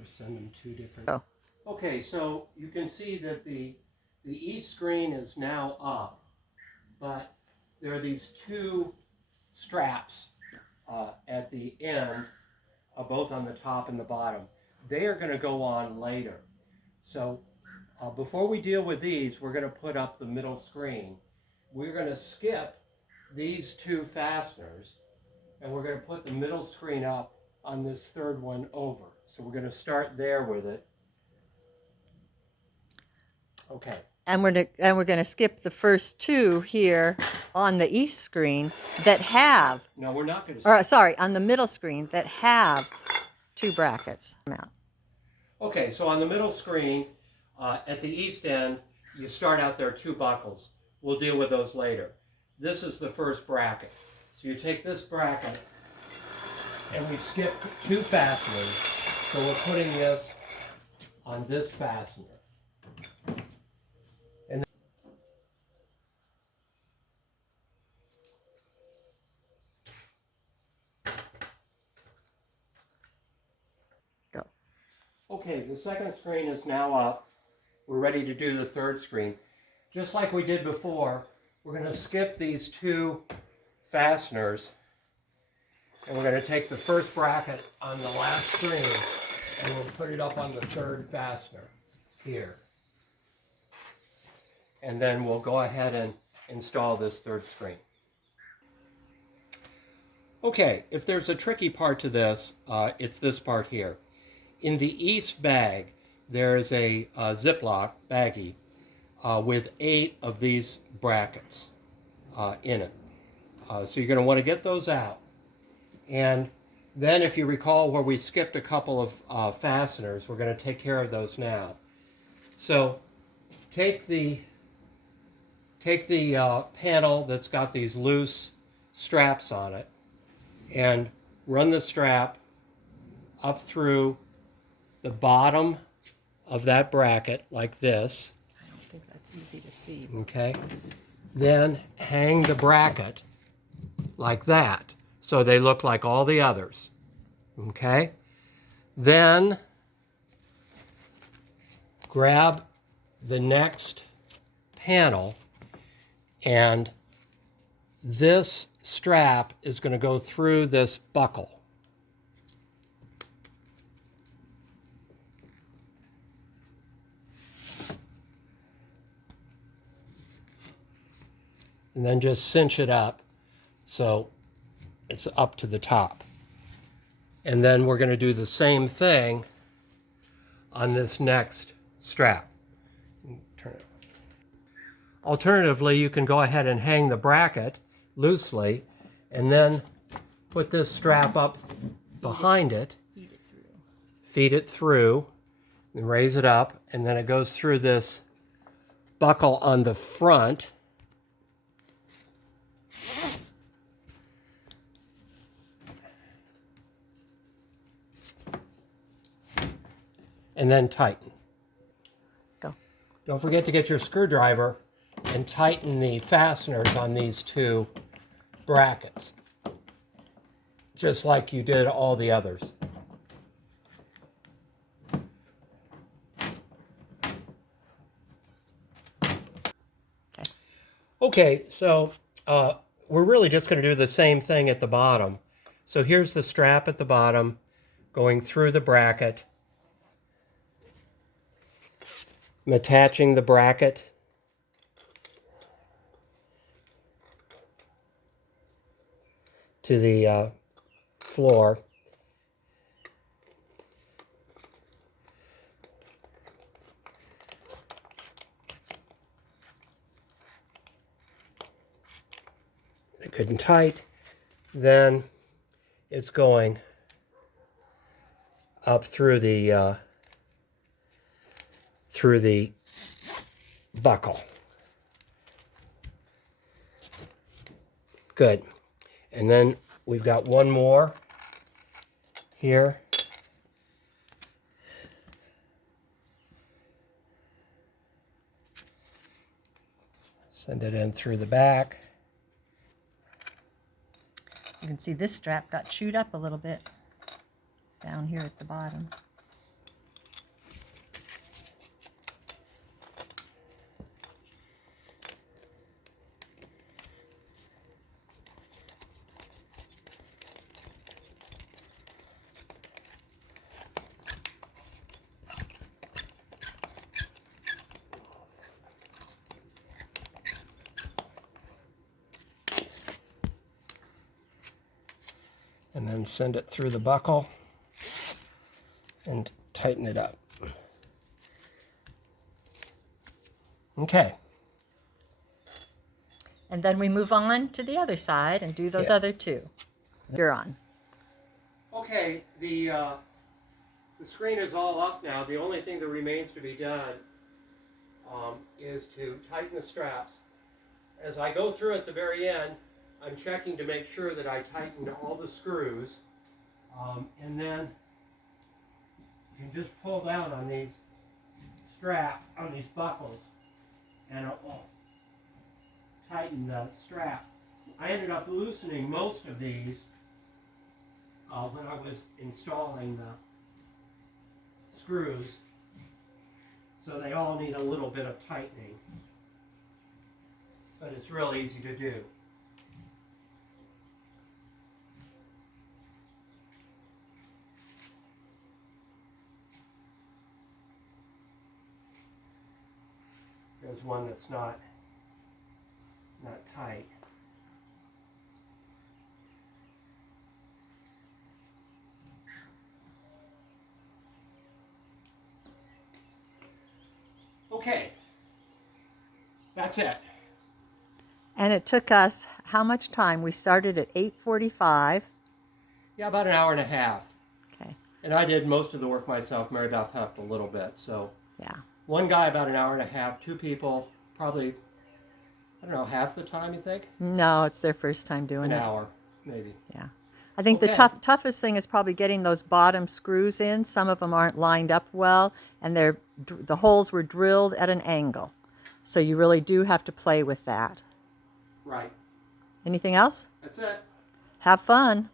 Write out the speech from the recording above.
Just send them two different. Oh. Okay, so you can see that the east screen is now up, but there are these two straps at the end, both on the top and the bottom. They are going to go on later. So before we deal with these, we're going to put up the middle screen. We're going to skip these two fasteners, and we're going to put the middle screen up on this third one over. So we're going to start there with it. Okay. And we're gonna skip the first two here on the east screen that have, No, we're not going to. or sorry, on the middle screen that have two brackets. Okay, so on the middle screen, at the east end, you start out there two buckles. We'll deal with those later. This is the first bracket. So you take this bracket, and we skip two fasteners. So we're putting this on this fastener. And Go. okay, the second screen is now up. We're ready to do the third screen. Just like we did before, we're going to skip these two fasteners, and we're going to take the first bracket on the last screen and we'll put it up on the third fastener here. And then we'll go ahead and install this third screen. Okay, if there's a tricky part to this, it's this part here. In the east bag, there's a Ziploc baggie with 8 of these brackets in it. So you're going to want to get those out. And then if you recall where we skipped a couple of fasteners, we're going to take care of those now. So take the panel that's got these loose straps on it and run the strap up through the bottom of that bracket like this. I don't think that's easy to see. Okay. Then hang the bracket like that so they look like all the others. Okay. Then grab the next panel, and this strap is going to go through this buckle. And then just cinch it up so it's up to the top. And then we're going to do the same thing on this next strap. Turn it. Alternatively, you can go ahead and hang the bracket loosely and then put this strap up behind it, feed it through, and raise it up, and then it goes through this buckle on the front. And then tighten. Go. Don't forget to get your screwdriver and tighten the fasteners on these two brackets, just like you did all the others. Okay, so we're really just going to do the same thing at the bottom. So here's the strap at the bottom going through the bracket. I'm attaching the bracket to the floor. Good and tight. Then it's going up through the buckle. Good. And then we've got one more here. Send it in through the back. You can see this strap got chewed up a little bit down here at the bottom. and then send it through the buckle and tighten it up. Okay. And then we move on to the other side and do those Yeah. other two. You're on. Okay, the screen is all up now. The only thing that remains to be done is to tighten the straps. As I go through at the very end, I'm checking to make sure that I tightened all the screws. And then you can just pull down on these on these buckles, and it will tighten the strap. I ended up loosening most of these when I was installing the screws, so they all need a little bit of tightening, but it's real easy to do. There's one that's not tight. Okay, that's it. And it took us how much time? We started at 8:45. Yeah, about an hour and a half. Okay. And I did most of the work myself. Mary Beth helped a little bit. So Yeah. one guy about an hour and a half, two people probably, I don't know, half the time, you think? No, it's their first time doing An it. hour, maybe. Yeah. I think the Okay. toughest thing is probably getting those bottom screws in. Some of them aren't lined up well, and the holes were drilled at an angle. So you really do have to play with that. Right. Anything else? That's it. Have fun.